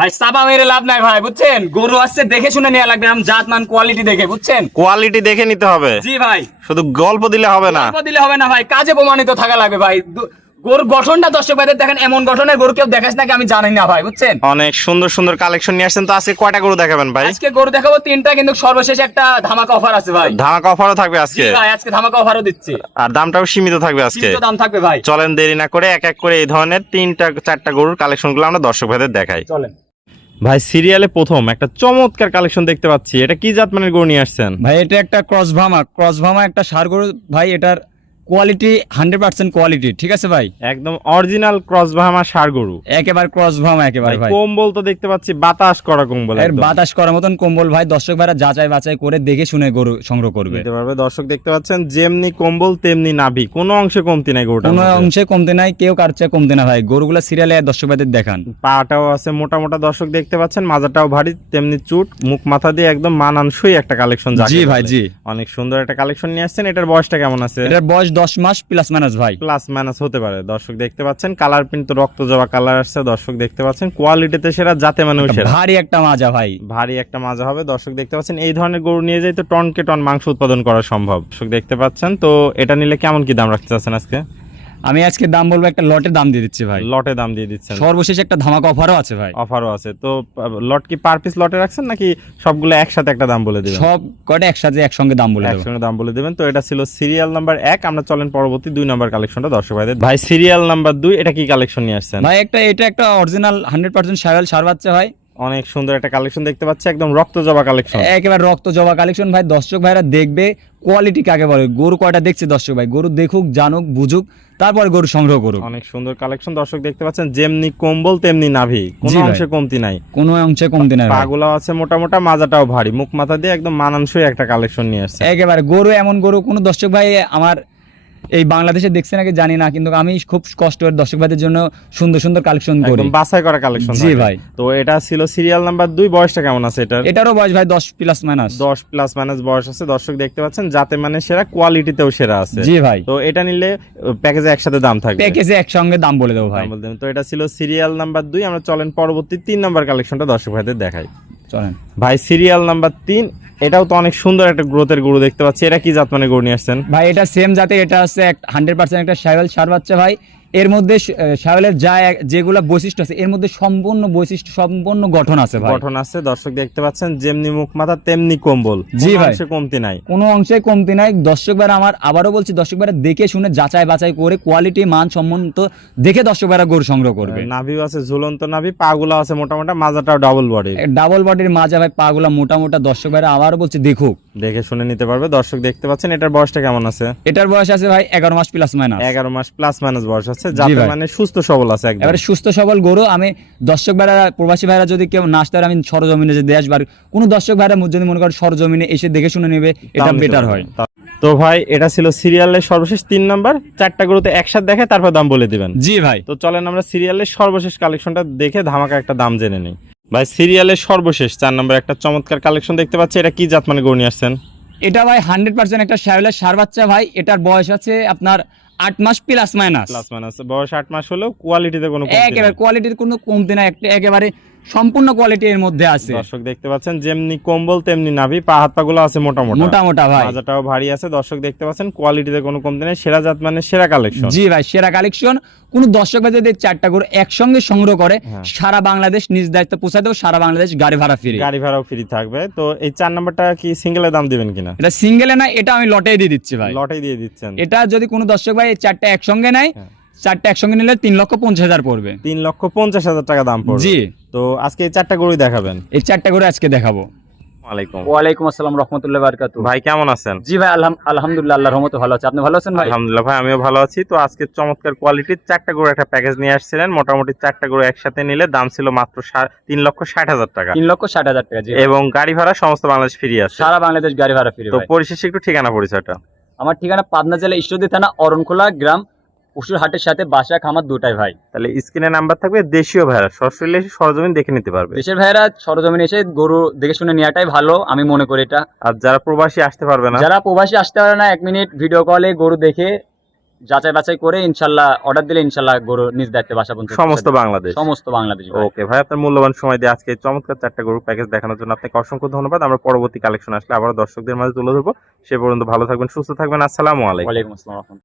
ভাই চাপা মেরে লাভ নাই ভাই, বুঝছেন? গরু আসছে দেখে শুনে নেওয়া লাগবে, জাত মান কোয়ালিটি দেখে, বুঝছেন? কোয়ালিটি দেখে নিতে হবে। জি ভাই, শুধু গল্প দিলে হবে না। গল্প দিলে হবে না ভাই, কাজে প্রমাণিত থাকা লাগবে ভাই। গরুর গঠনটা দর্শক ভাইদের দেখেন, এমন গঠনের গরু কেউ দেখাস নাকি আমি জানি না ভাই, বুঝছেন? অনেক সুন্দর সুন্দর কালেকশন নিয়ে আসছেন। তো আজকে কয়টা গরু দেখাবেন ভাই? আজকে গরু দেখাবো তিনটা, কিন্তু সর্বশেষ একটা ধামাকা অফার আছে ভাই। ধামাকা অফারও থাকবে আজকে? জি ভাই, আজকে ধামাকা অফারও দিচ্ছি। আর দামটাও সীমিত থাকবে আজকে? সীমিত দাম থাকবে ভাই। চলেন দেরি না করে এক এক করে এই ধরনের তিনটা চারটা গরুর কালেকশন গুলো আমরা দর্শক ভাইদের দেখাই। চলেন ভাই, সিরিয়ালে প্রথম একটা চমৎকার কালেকশন দেখতে পাচ্ছি। এটা কি জাত মানের গরু নিয়ে আসছেন ভাই? এটা একটা ক্রস ভামা একটা ষাঁড় গরু ভাই। এটার কোয়ালিটি 100% কোয়ালিটি, ঠিক আছে ভাই? একদম অরিজিনাল ক্রস বাহামা ষাঁড় গরু। একেবারে ক্রস ভামা একেবারে ভাই। কম্বল তো দেখতে পাচ্ছি বাতাস করা কম্বল, এর একদম বাতাস করার মতন কম্বল ভাই। দর্শক ভাইরা যাচাই বাছাই করে দেখে শুনে গরু সংগ্রহ করবে। নিতে পারবে। দর্শক দেখতে পাচ্ছেন যেমনি কম্বল তেমনি নাভি, কোনো অংশে কমতি নাই গরুটা। কোনো অংশে কমতে নাই, কেউ কার চেয়ে কমতে না ভাই। গরুগুলা সিরিয়ালে দর্শক ভাইদের দেখান। পাটাও আছে মোটা মোটা, দর্শক দেখতে পাচ্ছেন মাজাটাও ভারী, তেমনি চুট, মুখ মাথা দিয়ে একদম মানানসই একটা কালেকশন। জি ভাই, জি। অনেক সুন্দর একটা কালেকশন নিয়ে আসছেন। এটার বয়সটা কেমন আছে? এটার বয়স 10 মাস প্লাস মাইনাস ভাই। প্লাস মাইনাস হতে পারে। দর্শক দেখতে পাচ্ছেন কালার প্রিন্ট তো রক্ত জবা কালার আসছে। দর্শক দেখতে পাচ্ছেন কোয়ালিটিতে সেরা, জাতে মানেও সেরা। ভারী একটা মাজা ভাই, ভারী একটা মাজা হবে। দর্শক দেখতে পাচ্ছেন এই ধরনের গরু নিয়ে যাই তো টনকে টন মাংস উৎপাদন করা সম্ভব। দর্শক দেখতে পাচ্ছেন। তো এটা নিলে কেমন কি দাম রাখতে চাচ্ছেন আজকে? আমি আজকে দাম বলবো, একটা লটের দাম দিয়ে দিচ্ছি ভাই। লটে দাম দিয়ে দিচ্ছেন? সর্বশেষ একটা ধামাকা অফারও আছে ভাই। অফারও আছে। তো লট কি পার পিস লটে রাখছেন নাকি সবগুলো একসাথে একটা দাম বলে দিবেন? সব কয়টা একসাথে একসঙ্গে দাম বলে দেবো। একসঙ্গে দাম বলে দিবেন। তো এটা ছিল সিরিয়াল নাম্বার 1। আমরা চলেন পরবর্তী 2 নাম্বার কালেকশনটা দর্শক ভাইদের। ভাই, সিরিয়াল নাম্বার 2 এটা কি কালেকশন নিয়ে আসছেন? ভাই এটা একটা অরিজিনাল 100% ষাঁড় বাচ্চা ভাই। অনেক সুন্দর একটা কালেকশন দেখতে পাচ্ছি, একদম রক্ত জবা কালেকশন। একেবারে রক্ত জবা কালেকশন ভাই। দর্শক ভাইরা দেখবে কোয়ালিটি কাকে বলে। গরু কয়টা দেখছে দর্শক ভাই, গরু দেখুক, জানুক, বুঝুক, তারপর গরু সংগ্রহ করুক। অনেক সুন্দর কালেকশন। দর্শক দেখতে পাচ্ছেন যেমনি কম্বল তেমনি নাভি, কোনো জি ভাই। অংশে কমতি নাই। কোনো অংশে কমতি নাই ভাই। পাগুলো আছে মোটা মোটা, মাজাটাও ভারী, মুখ মাথা দিয়ে একদম মানানসই একটা কালেকশন নিয়ে আসছে। একেবারে গরু এমন গরু কোনো দর্শক ভাই আমার এই বাংলাদেশে দেখছে নাকি জানি না, কিন্তু আমি খুব কষ্ট করে দর্শক ভাইদের জন্য সুন্দর সুন্দর কালেকশন করি। একদম বাছাই করা কালেকশন। জি ভাই। তো এটা ছিল সিরিয়াল নাম্বার 2। বয়সটা কেমন আছে এটার? এটারও বয়স ভাই 10 প্লাস মাইনাস। 10 প্লাস মাইনাস বয়স আছে। দর্শক দেখতে পাচ্ছেন যাতে মানে সেরা, কোয়ালিটিতেও সেরা আছে। জি ভাই। তো এটা নিলে প্যাকেজে একসাথে দাম থাকবে? প্যাকেজে একসঙ্গে দাম বলে দেবো ভাই। দাম বলে দেবেন। তো এটা ছিল সিরিয়াল নাম্বার 2। আমরা চলেন পরবর্তী 3 নাম্বার কালেকশনটা দর্শক ভাইদের দেখাই। চলেন ভাই, সিরিয়াল নাম্বার 3 এটাও তো অনেক সুন্দর একটা গ্রোথের গরু দেখতে পাচ্ছি। এটা কি জাত মানে গরু নিয়ে আসছেন? ভাই, এটা সেম জাতের। এটা হচ্ছে 100% একটা শাহিওয়াল ষাঁড় বাচ্চা ভাই। এর মধ্যে শাহিওয়ালের যেগুলা বৈশিষ্ট্য আছে, এর মধ্যে সম্পূর্ণ বৈশিষ্ট্য, সম্পূর্ণ গঠন আছে ভাই। গঠন আছে। দর্শক দেখতে পাচ্ছেন যেমনি মুখ মাথা তেমনি কম্বল, জি ভাই। অংশে কমতি নাই। কোনো অংশে কমতি নাই। দর্শক ভাইরা আমার আবারও বলছি, দর্শক ভাইরা দেখে শুনে যাচাই বাছাই করে কোয়ালিটি মান সম্বন্ধ দেখে দর্শক ভাইরা গরু সংগ্রহ করবে। নাভিও আছে ঝুলন্ত নাভি, পাগুলো আছে মোটা মোটা, মাজাটাও ডাবল বডি। ডাবল বডির মাজা ভাই, পাগুলা মোটা মোটা। দর্শক ভাইরা আবারও বলছি দেখুক, দেখে শুনে নিতে পারবে। দর্শক দেখতে পাচ্ছেন এটার বয়সটা কেমন আছে? এটার বয়স আছে ভাই 11 মাস প্লাস মাইনাস। 11 মাস প্লাস মাইনাস বয়স আছে। যাতে মানে সুস্থ সবল আছে একদম। এবারে সুস্থ সবল গরু। আমি দর্শক ভাইরা, প্রবাসী ভাইরা যদি কেউ না আসতে পারে, আমি সরজমিনে যে দেশ বার কোনো দর্শক ভাইরা যদি মনে করে সরজমিনে এসে দেখে শুনে নেবে, এটা বেটার হয়। তো ভাই, এটা ছিল সিরিয়ালের সর্বশেষ 3 নাম্বার। 4টা গরুতে একসাথে দেখে তারপর দাম বলে দিবেন? জি ভাই। তো চলেন আমরা সিরিয়ালের সর্বশেষ কালেকশনটা দেখে ধামাকা একটা দাম জেনে নিই। ভাই, সিরিয়ালের সর্বশেষ 4 নম্বর একটা চমৎকার কালেকশন দেখতে পাচ্ছি। এটা কি জাত মানে গরু নিয়ে আসছেন? এটা ভাই 100% একটা শাহিওয়ালের ষাঁড় বাচ্চা ভাই। এটার বয়স আছে আপনার 8 মাস প্লাস মাইনাস। প্লাস মাইনাস বয়স 8 মাস হলেও কোয়ালিটিতে কোনো কমতি একেবারে নেই। কোয়ালিটির কোনো কমতি নাই, একেবারে সম্পূর্ণ কোয়ালিটি এর মধ্যে আছে। দর্শক দেখতে পাচ্ছেন যেমনি কম্বল তেমনি নাভি, পা হাত পা গুলো আছে মোটা মোটা মোটা মোটা ভাই। মাজাটাও ভারী আছে। দর্শক দেখতে পাচ্ছেন কোয়ালিটিতে কোনো কমতি নেই। সেরা জাত মানে সেরা কালেকশন। জি ভাই, সেরা কালেকশন। কোন দর্শক ভাই যদি 4টা গরু একসঙ্গে সংগ্রহ করে, সারা বাংলাদেশ নিজ দায়িত্ব পৌঁছায় দেবো, সারা বাংলাদেশ গাড়ি ভাড়া ফ্রি। গাড়ি ভাড়াও ফ্রি থাকবে। তো এই 4 নাম্বারটা কি সিঙ্গেলের দাম দিবেন কিনা? এটা সিঙ্গেলে না, এটা আমি লটেই দিয়ে দিচ্ছি ভাই। লটেই দিয়ে দিচ্ছেন? এটা যদি কোনো দর্শক ভাই 4টা একসঙ্গে নেয়, 4টা একসঙ্গে নিলে 3,50,000 পড়বে। 3,50,000 টাকা দাম পড়বে। জি। তো আজকে এই 4টা গরুই দেখাবেন? এই 4টা গরু আজকে দেখাবো। ওয়ালাইকুম আসসালাম রাহমাতুল্লাহি ওয়া বারাকাতুহু। ভাই, কেমন আছেন? জি ভাই, আলহামদুলিল্লাহ, আল্লাহর রহমতে ভালো আছি। আপনি ভালো আছেন ভাই? আলহামদুলিল্লাহ ভাই, আমিও ভালো আছি। তো আজকে চমৎকার কোয়ালিটির 4টা গরু একটা প্যাকেজ নিয়ে আসছিলেন। মোটামুটি 4টা গরু একসাথে নিলে দাম ছিল মাত্র 3,60,000 টাকা। 3,60,000 টাকা। জি। এবং গাড়ি ভাড়া সমস্ত বাংলাদেশ ফ্রি আছে। সারা বাংলাদেশ গাড়ি ভাড়া ফ্রি তো ভাই। পরিশেষে একটু ঠিকানা পরিচয়টা? আমার ঠিকানা পাবনা জেলা ঈশ্বরদী থানা অরণখোলা গ্রাম, পশুর হাটের সাথে বাসা খামার দুটাই ভাই। তাহলে স্ক্রিনে নাম্বার থাকবে, দেশীয় ভাড়া সরাসরি এসে সরজমিন দেখে নিতে পারবে। দেশের ভাইরা সরজমিনে এসে গরু দেখে শুনে নেওয়াটাই ভালো, আমি মনে করি এটা। আর যারা প্রবাসী আসতে পারবে না, যারা প্রবাসী আসতে পারে না, 1 মিনিট ভিডিও কলে গরু দেখে যাচাই বাছাই করে ইনশাল্লাহ অর্ডার দিলে ইনশাল্লাহ গরু নিজ দায়িত্বে বাসা পর্যন্ত সমস্ত বাংলাদেশ। সমস্ত বাংলাদেশ ভাই। ওকে ভাই, আপনার মূল্যবান সময় দিয়ে আজকে চমৎকার 4টা গরুর প্যাকেজ দেখানোর জন্য আপনাকে অসংখ্য ধন্যবাদ। আমরা পরবর্তী কালেকশন আসলে আবার দর্শকদের মাঝে তুলে ধরবো। সে পর্যন্ত ভালো থাকবেন, সুস্থ থাকবেন। আসসালামু আলাইকুম। ওয়ালাইকুম আসসালাম।